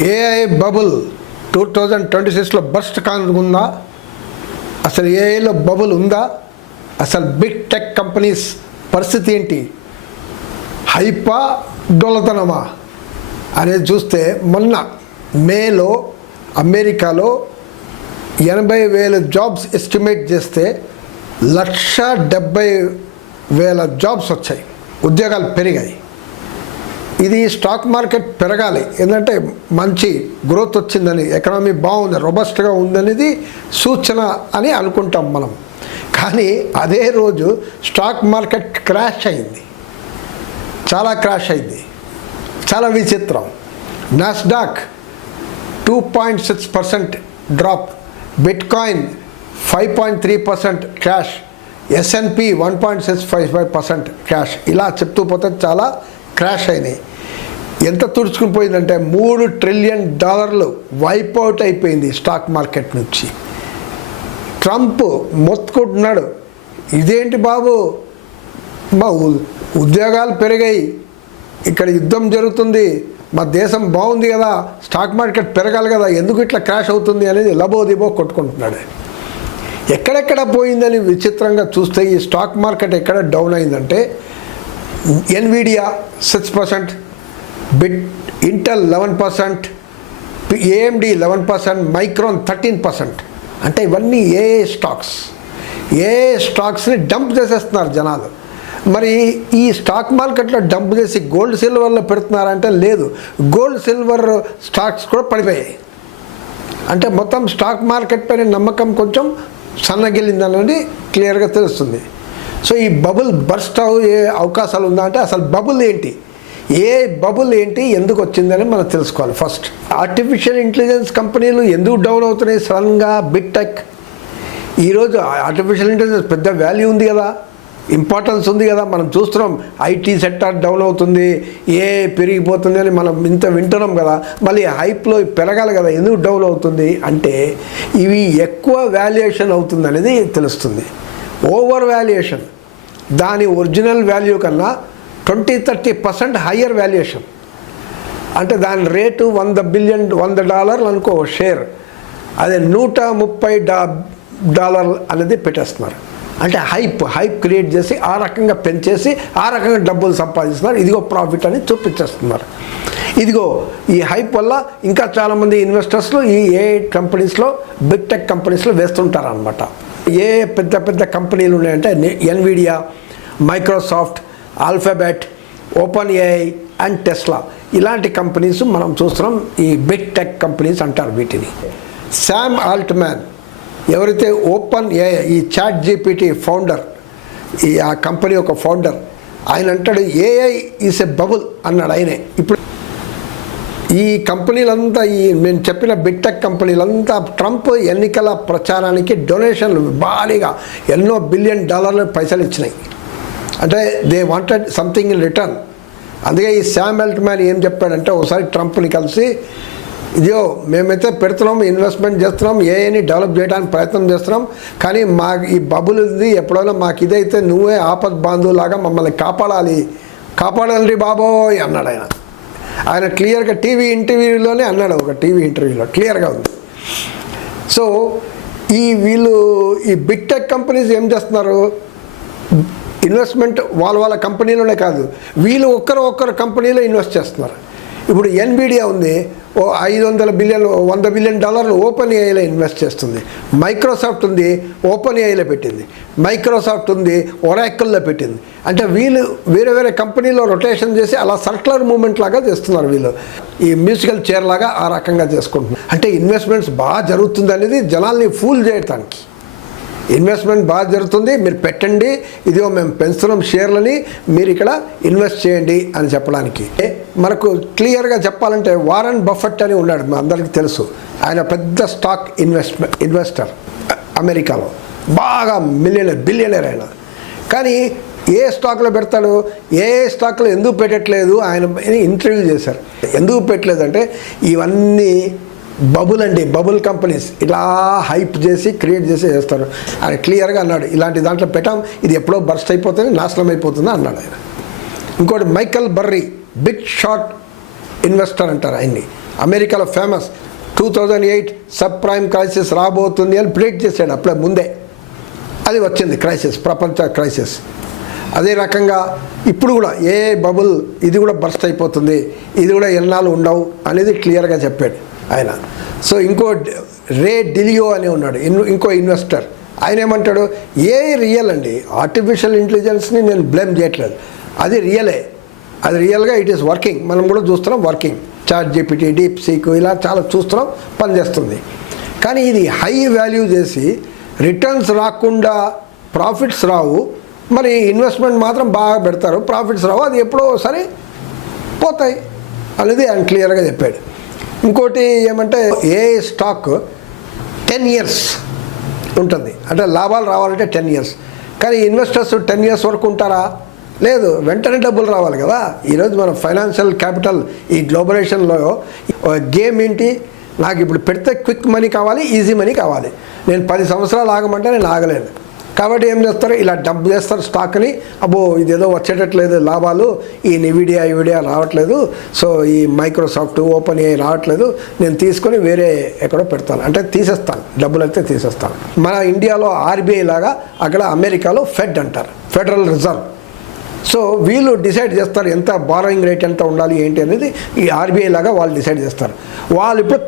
AI bubble 2026లో bust కానుందా? అసలు ఏఐలో బబుల్ ఉందా? అసలు బిగ్ టెక్ కంపెనీస్ పరిస్థితి ఏంటి? హైపా డొల్లతనమా అనేది చూస్తే మొన్న మేలో అమెరికాలో 80,000 జాబ్స్ ఎస్టిమేట్ చేస్తే 170,000 జాబ్స్ వచ్చాయి, ఉద్యోగాలు పెరిగాయి. ఇది స్టాక్ మార్కెట్ పెరగాలి, ఎందుకంటే మంచి గ్రోత్ వచ్చిందని, ఎకనామీ బాగుంది, రొబస్ట్గా ఉందనేది సూచన అని అనుకుంటాం మనం. కానీ అదే రోజు స్టాక్ మార్కెట్ క్రాష్ అయింది, చాలా క్రాష్ అయింది. చాలా విచిత్రం. Nasdaq 2.6% drop, bitcoin 5.3% crash, S&P 1.655% crash. ఇలా చెప్తూ పోతే చాలా క్రాష్ అయినాయి. ఎంత తుడుచుకుని పోయిందంటే $3 ట్రిలియన్ వైపౌట్ అయిపోయింది స్టాక్ మార్కెట్ నుంచి. ట్రంప్ మొత్తుకుంటున్నాడు, ఇదేంటి బాబు, మా ఉద్యోగాలు పెరిగాయి, ఇక్కడ యుద్ధం జరుగుతుంది, మా దేశం బాగుంది కదా, స్టాక్ మార్కెట్ పెరగాలి కదా, ఎందుకు ఇట్లా క్రాష్ అవుతుంది అనేది లబోదిబో కొట్టుకుంటున్నాడు. ఎక్కడెక్కడ పోయిందని విచిత్రంగా చూస్తే ఈ స్టాక్ మార్కెట్ ఎక్కడ డౌన్ అయిందంటే ఎన్విడియా 6%, ఇంటెల్ 11%, AMD 11%, మైక్రాన్ 13%. అంటే ఇవన్నీ ఏఏ స్టాక్స్ని డంప్ చేసేస్తున్నారు జనాలు. మరి ఈ స్టాక్ మార్కెట్లో డంప్ చేసి గోల్డ్ సిల్వర్లో పెడుతున్నారంటే లేదు, గోల్డ్ సిల్వర్ స్టాక్స్ కూడా పడిపోయాయి. అంటే మొత్తం స్టాక్ మార్కెట్ పైన నమ్మకం కొంచెం సన్నగిల్లిందనేది క్లియర్గా తెలుస్తుంది. సో ఈ బబుల్ బర్స్ట్ అయ్యే అవకాశాలు ఉందా అంటే అసలు బబుల్ ఏంటి, ఏ బబుల్ ఏంటి, ఎందుకు వచ్చిందని మనం తెలుసుకోవాలి. ఫస్ట్, ఆర్టిఫిషియల్ ఇంటెలిజెన్స్ కంపెనీలు ఎందుకు డౌన్ అవుతున్నాయి సడన్గా? Big tech. ఈరోజు ఆర్టిఫిషియల్ ఇంటెలిజెన్స్ పెద్ద వాల్యూ ఉంది కదా, ఇంపార్టెన్స్ ఉంది కదా. మనం చూస్తున్నాం ఐటీ సెక్టార్ డౌన్ అవుతుంది, ఏ పెరిగిపోతుంది అని మనం ఇంత వింటున్నాం కదా. మళ్ళీ హైప్లో పెరగాలి కదా, ఎందుకు డౌన్ అవుతుంది అంటే ఇవి ఎక్కువ వాల్యుయేషన్ అవుతుంది అనేది తెలుస్తుంది. ఓవర్ వాల్యుయేషన్, దాని ఒరిజినల్ వాల్యూ కన్నా 20-30% హయ్యర్ వాల్యుయేషన్. అంటే దాని రేటు $100 అనుకో షేర్, అదే $130 అనేది పెట్టేస్తున్నారు. అంటే హైప్ క్రియేట్ చేసి ఆ రకంగా పెంచేసి ఆ రకంగా డబ్బులు సంపాదిస్తున్నారు. ఇదిగో ప్రాఫిట్ అని చూపించేస్తున్నారు. ఇదిగో ఈ హైప్ వల్ల ఇంకా చాలామంది ఇన్వెస్టర్స్లు ఈ ఏ కంపెనీస్లో, బిగ్ టెక్ కంపెనీస్లో వేస్తుంటారు అనమాట. ఏ పెద్ద పెద్ద కంపెనీలు ఉన్నాయంటే Nvidia, Microsoft, alphabet, open AI and Tesla, ఇలాంటి కంపెనీస్ మనం చూస్తున్నాం. ఈ బిగ్ టెక్ కంపెనీస్ అంటారు వీటిని. శామ్ ఆల్ట్మ్యాన్ ఎవరైతే ఓపెన్ ఏఐ, ఈ చాట్ జీపీటీ ఫౌండర్, ఆ కంపెనీ యొక్క ఫౌండర్, ఆయన అంటాడు ఏఐ ఈజ్ ఎ బబుల్ అన్నాడు ఆయనే. ఇప్పుడు ఈ కంపెనీలంతా, నేను చెప్పిన బిగ్ టెక్ కంపెనీలంతా ట్రంప్ ఎన్నికల ప్రచారానికి డొనేషన్లు భారీగా ఎన్నో $1 బిలియన్ పైసలు ఇచ్చినాయి. అంటే they wanted something in return. అందుకే ఈ శామ్ ఆల్ట్మ్యాన్ ఏం చెప్పాడంటే, ఒకసారి ట్రంప్ని కలిసి, ఇదిగో మేమైతే పెడుతున్నాం, ఇన్వెస్ట్మెంట్ చేస్తున్నాం, ఏఐని డెవలప్ చేయడానికి ప్రయత్నం చేస్తున్నాం, కానీ మాకు ఈ బబుల్ ఉంది, ఎప్పుడైనా మాకు ఇదైతే నువ్వే ఆపద్ బాంధువులాగా మమ్మల్ని కాపాడాలి బాబోయ్ అన్నాడు ఆయన. ఆయన క్లియర్గా టీవీ ఇంటర్వ్యూలోనే అన్నాడు, ఒక టీవీ ఇంటర్వ్యూలో క్లియర్గా ఉంది. సో వీళ్ళు ఈ బిగ్ టెక్ కంపెనీస్ ఏం చేస్తున్నారు, ఇన్వెస్ట్మెంట్ వాళ్ళ కంపెనీలోనే కాదు, వీళ్ళు ఒక్కరు కంపెనీలో ఇన్వెస్ట్ చేస్తున్నారు. ఇప్పుడు ఎన్విడియా ఉంది, $100 బిలియన్ ఓపెన్ ఏఐలో ఇన్వెస్ట్ చేస్తుంది. మైక్రోసాఫ్ట్ ఉంది, ఓపెన్ ఏఐలో పెట్టింది. మైక్రోసాఫ్ట్ ఉంది, ఒరాకిల్లో పెట్టింది. అంటే వీళ్ళు వేరే కంపెనీలో రొటేషన్ చేసి అలా సర్క్యులర్ మూవ్మెంట్ లాగా చేస్తున్నారు. వీళ్ళు ఈ మ్యూజికల్ చైర్ లాగా ఆ రకంగా చేసుకుంటున్నారు. అంటే ఇన్వెస్ట్మెంట్స్ బాగా జరుగుతుంది అనేది జనాల్ని ఫూల్ చేయటానికి. ఇన్వెస్ట్మెంట్ బాగా జరుగుతుంది, మీరు పెట్టండి, ఇదిగో మేము పెంచుతున్నాం షేర్లని, మీరు ఇక్కడ ఇన్వెస్ట్ చేయండి అని చెప్పడానికి. మనకు క్లియర్గా చెప్పాలంటే వారన్ బఫెట్ అని ఉన్నాడు, మా అందరికీ తెలుసు. ఆయన పెద్ద స్టాక్ ఇన్వెస్టర్ అమెరికాలో, బాగా బిలియనర్ ఆయన. కానీ ఏ స్టాక్లో పెడతాడు, ఏ స్టాక్లో ఎందుకు పెట్టట్లేదు ఆయన ఇంటర్వ్యూ చేశారు. ఎందుకు పెట్టలేదంటే ఇవన్నీ బబుల్ కంపెనీస్ ఇలా హైప్ చేసి క్రియేట్ చేసి చేస్తారు. ఆయన క్లియర్గా అన్నాడు, ఇలాంటి దాంట్లో పెట్టాం, ఇది ఎప్పుడో బర్స్ట్ అయిపోతుంది, నాశనం అయిపోతుంది అన్నాడు ఆయన. ఇంకోటి మైకల్ బర్రీ, బిగ్ షార్ట్ ఇన్వెస్టర్ అంటారు ఆయన్ని. అమెరికాలో ఫేమస్ 2008 సబ్ ప్రైమ్ క్రైసిస్ రాబోతుంది అని ప్రిడిక్ట్ చేశాడు అప్పుడే ముందే. అది వచ్చింది క్రైసిస్, ప్రపంచ క్రైసిస్. అదే రకంగా ఇప్పుడు కూడా ఏ బబుల్ ఇది కూడా బర్స్ట్ అయిపోతుంది, ఇది కూడా ఎన్నాళ్ళు ఉండవు అనేది క్లియర్గా చెప్పాడు ఆయన. సో ఇంకో రే డిలియో అని ఉన్నాడు, ఇంకో ఇన్వెస్టర్. ఆయన ఏమంటాడు, ఏ రియల్ అండి, ఆర్టిఫిషియల్ ఇంటెలిజెన్స్ని నేను బ్లేమ్ చేయట్లేదు, అది రియలే, అది రియల్గా ఇట్ ఈస్ వర్కింగ్. మనం కూడా చూస్తున్నాం వర్కింగ్. ChatGPT, DeepSeek ఇలా చాలా చూస్తున్నాం, పనిచేస్తుంది. కానీ ఇది హై వాల్యూ చేసి రిటర్న్స్ రాకుండా ప్రాఫిట్స్ రావు, మరి ఇన్వెస్ట్మెంట్ మాత్రం బాగా పెడతారు, ప్రాఫిట్స్ రావు, అది ఎప్పుడో ఒకసారి పోతాయి అనేది ఆయన క్లియర్గా చెప్పాడు. ఇంకోటి ఏమంటే ఏ స్టాక్ 10 years ఉంటుంది, అంటే లాభాలు రావాలంటే 10 years. కానీ ఇన్వెస్టర్స్ 10 years వరకు ఉంటారా? లేదు, వెంటనే డబ్బులు రావాలి కదా. ఈరోజు మన ఫైనాన్షియల్ క్యాపిటల్ ఈ గ్లోబలైజేషన్లో గేమ్ ఏంటి, నాకు ఇప్పుడు పెడితే క్విక్ మనీ కావాలి, ఈజీ మనీ కావాలి. నేను 10 సంవత్సరాలు ఆగమంటే నేను ఆగలేను. కాబట్టి ఏం చేస్తారు, ఇలా డబ్బు చేస్తారు స్టాక్ని. అబ్బో ఇదేదో వచ్చేటట్లేదు లాభాలు, ఈ నివిడియా రావట్లేదు, సో ఈ మైక్రోసాఫ్ట్, ఓపెన్ ఏఐ రావట్లేదు, నేను తీసుకొని వేరే ఎక్కడో పెడతాను, అంటే తీసేస్తాను, డబ్బులు అయితే తీసేస్తాను. మన ఇండియాలో RBI లాగా అక్కడ అమెరికాలో ఫెడ్ అంటారు, ఫెడరల్ రిజర్వ్. సో వీళ్ళు డిసైడ్ చేస్తారు ఎంత బారోయింగ్ రేట్ ఎంత ఉండాలి ఏంటి అనేది. ఈ RBI లాగా వాళ్ళు డిసైడ్ చేస్తారు. వాళ్ళు ఇప్పుడు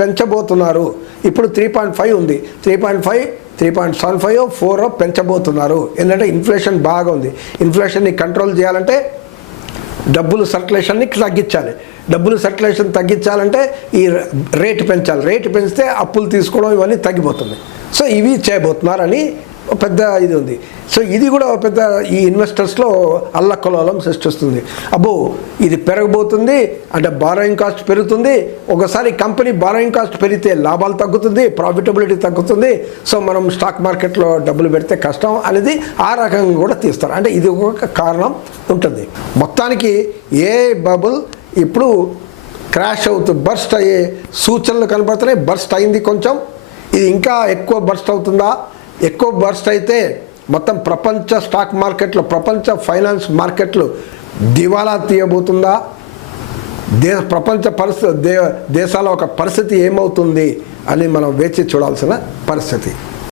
పెంచబోతున్నారు. ఇప్పుడు 3.5 ఉంది, 3.5, 3.75, 4 పెంచబోతున్నారు. ఎందుకంటే ఇన్ఫ్లేషన్ బాగా ఉంది. ఇన్ఫ్లేషన్ని కంట్రోల్ చేయాలంటే డబ్బులు సర్క్యులేషన్ని తగ్గించాలి. డబ్బులు సర్క్యులేషన్ తగ్గించాలంటే ఈ రేటు పెంచాలి. రేటు పెంచితే అప్పులు తీసుకోవడం ఇవన్నీ తగ్గిపోతుంది. సో ఇవి చేయబోతున్నారని పెద్ద ఇది ఉంది. సో ఇది కూడా పెద్ద ఈ ఇన్వెస్టర్స్లో అల్లకల్లోలం సృష్టిస్తుంది. అబ్బో ఇది పెరగబోతుంది అంటే బారోయింగ్ కాస్ట్ పెరుగుతుంది. ఒకసారి కంపెనీ బారోయింగ్ కాస్ట్ పెరిగితే లాభాలు తగ్గుతుంది, ప్రాఫిటబిలిటీ తగ్గుతుంది. సో మనం స్టాక్ మార్కెట్లో డబ్బులు పెడితే కష్టం అనేది ఆ రకంగా కూడా తీస్తారు. అంటే ఇది ఒక కారణం ఉంటుంది. మొత్తానికి ఏ బబుల్ ఇప్పుడు క్రాష్ అవుతుంది, బర్స్ట్ అయ్యే సూచనలు కనపడుతున్నాయి. బర్స్ట్ అయింది కొంచెం, ఇది ఇంకా ఎక్కువ బర్స్ట్ అవుతుందా? ఎక్కువ బర్స్ట్ అయితే మొత్తం ప్రపంచ స్టాక్ మార్కెట్లు, ప్రపంచ ఫైనాన్స్ మార్కెట్లు దివాలా తీయబోతుందా? ప్రపంచ పరిస్థితి, దేశాల ఒక పరిస్థితి ఏమవుతుంది అని మనం వేచి చూడాల్సిన పరిస్థితి.